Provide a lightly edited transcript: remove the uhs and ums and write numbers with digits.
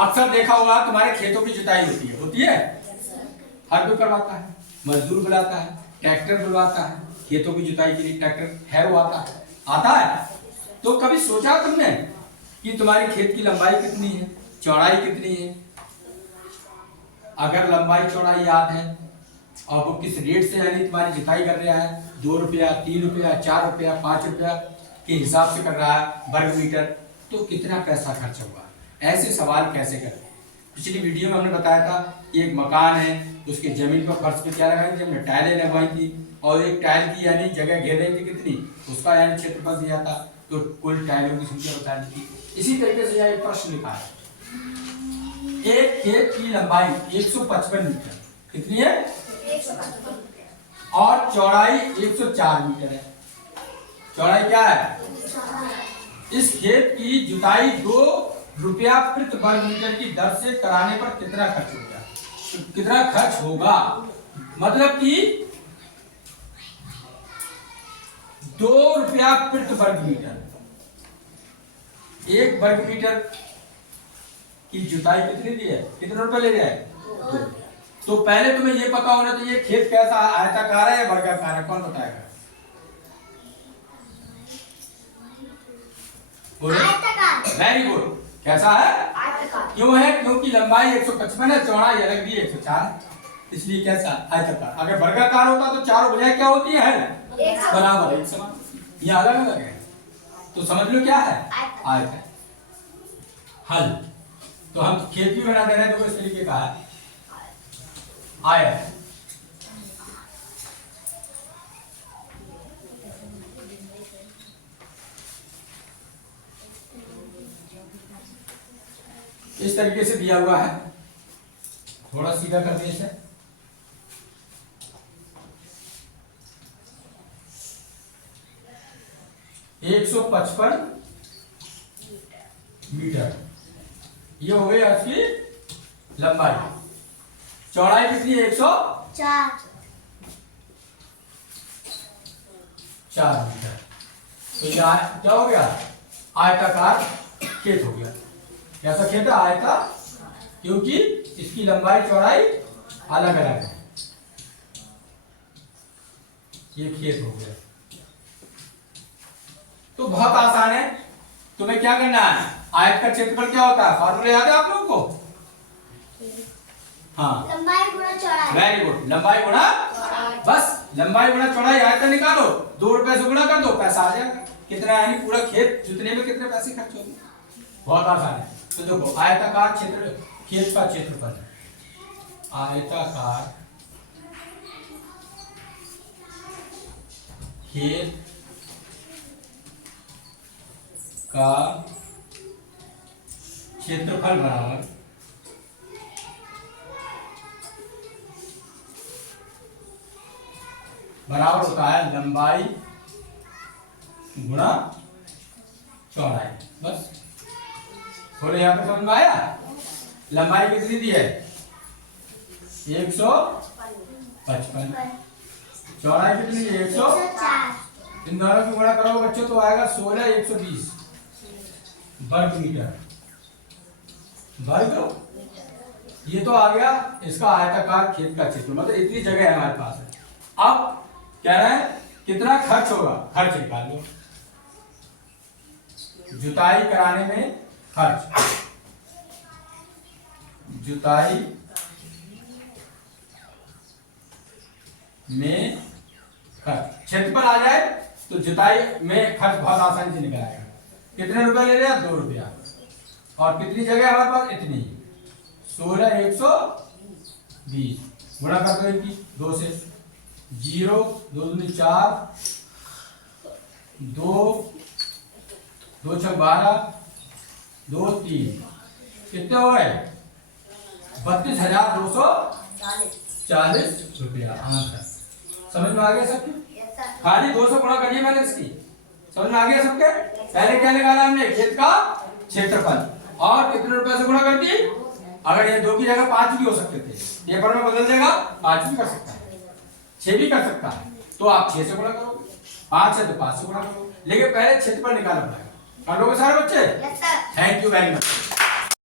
अक्सर देखा होगा तुम्हारे खेतों की जुताई होती है हर कोई करवाता है, मजदूर बुलाता है, ट्रैक्टर बुलवाता है, खेतों की जुताई के लिए ट्रैक्टर हैरो आता है। तो कभी सोचा तुमने कि तुम्हारी खेत की लंबाई कितनी है, चौड़ाई कितनी है? अगर लंबाई चौड़ाई याद है और वो किस रेट से यानी तुम्हारी जुताई कर रहा है, 2 रुपया, 3 रुपया, 4 रुपया, 5 रुपया के हिसाब से कर रहा है वर्ग मीटर, तो कितना पैसा खर्च होगा? ऐसे सवाल कैसे करें? पिछली वीडियो में हमने बताया था कि एक मकान है, उसके जमीन पर फर्श पे क्या लगाई थी हमने? टाइलें लगवाई थी, और एक टाइल की यानी जगह घेर रही थी कितनी, उसका यानी क्षेत्रफल दिया था, तो कुल टाइलों की संख्या बतानी थी। इसी तरीके से यहाँ एक प्रश्न लिखा है, एक खेत की लंबाई 155 मीटर कितनी है? 155 और चौड़ाई 104 मीटर है। चौड़ाई क्या है? इस खेत की जुताई 2 रुपया प्रति वर्ग मीटर की दर से कराने पर कितना खर्च होगा? कितना खर्च होगा मतलब कि 2 रुपया प्रति वर्ग मीटर। 1 वर्ग मीटर की जुताई कितनी दी है, कितने रुपए ले रहा है? तो पहले तुम्हें ये पता होना चाहिए खेत कैसा, आयताकार है या वर्गाकार है, कौन बताएगा? Very good. कैसा है? आयताकार। क्यों है? क्योंकि लंबाई 155 है, चौड़ाई अलग दी 104, इसलिए कैसा? आयताकार। अगर वर्गाकार होता तो चारों भुजाएं क्या होती है? बराबर, एक समान। ये अलग अलग है, तो समझ लो क्या है? आयत। हल। तो हम खेत भी बना दे रहे हैं, तो इस तरीके का है आयत। इस तरीके से दिया हुआ है, थोड़ा सीधा कर दिए इसे। एक 155 मीटर ये हो गई आपकी लंबाई। चौड़ाई कितनी है? 104 मीटर। तो ये क्या हो गया? आयताकार खेत हो गया। कैसा खेत है? आयता, क्योंकि इसकी लंबाई चौड़ाई अलग अलग है। ये खेत हो गया। तो बहुत आसान है, तुम्हें क्या करना है? आयत का क्षेत्रफल क्या होता है? फॉर्मूला याद है आप लोगों को? हाँ, लंबाई गुणा चौड़ाई। वेरी गुड, लंबाई गुणा, बस लंबाई गुणा चौड़ाई। आयत निकालो, 2 रुपए से गुणा कर दो, पैसा आ जाएगा। कितना यानी पूरा खेत जुतने में कितने पैसे खर्च होंगे? बहुत आसान है। तो देखो, आयताकार क्षेत्र, खेत का क्षेत्रफल, आयताकार खेत का क्षेत्रफल बराबर होता है लंबाई गुणा चौड़ाई। बस थोड़े यहां पर समझ में आया? लंबाई कितनी दी है? 155। चौड़ाई कितनी है? 104। इन दोनों की गुणा करोगे बच्चों तो आएगा 16 120 वर्ग मीटर। वर्ग, ये तो आ गया इसका आयताकार खेत का क्षेत्र, मतलब इतनी जगह है हमारे पास है। अब कह रहे हैं कितना खर्च होगा? खर्च निकाल लो। जुताई कराने में खर्च, जुताई में खर्च, क्षेत्रफल आ जाए तो जुताई में खर्च बहुत आसानी से निकल आएगा। कितने रुपए ले रहे हैं? 2 रुपया। और कितनी जगह है हमारे पास? इतनी, 16 120 गुणा कर दो इनकी 2 से, 0 2 दूनी 4, 2 2 6 12, 2 3, कितने हो गए? 32,240 रुपया आंसर। समझ में आ गया सबके? खाली 200 गुणा करिए मैंने इसकी, समझ में आ गया सबके? पहले क्या निकाला हमने? खेत का क्षेत्रफल, और कितने रुपए से गुणा कर दी? अगर ये 2 की जगह 5 भी हो सकते थे, पेपर में बदल देगा, 5 भी कर सकता है, 6 भी कर सकता है, तो आप 6 से गुणा करोगे, 5 है तो 5 से गुणा करोगे, लेकिन पहले क्षेत्रफल निकालना पड़ेगा। कर लोगे सारे बच्चे? Thank you very much.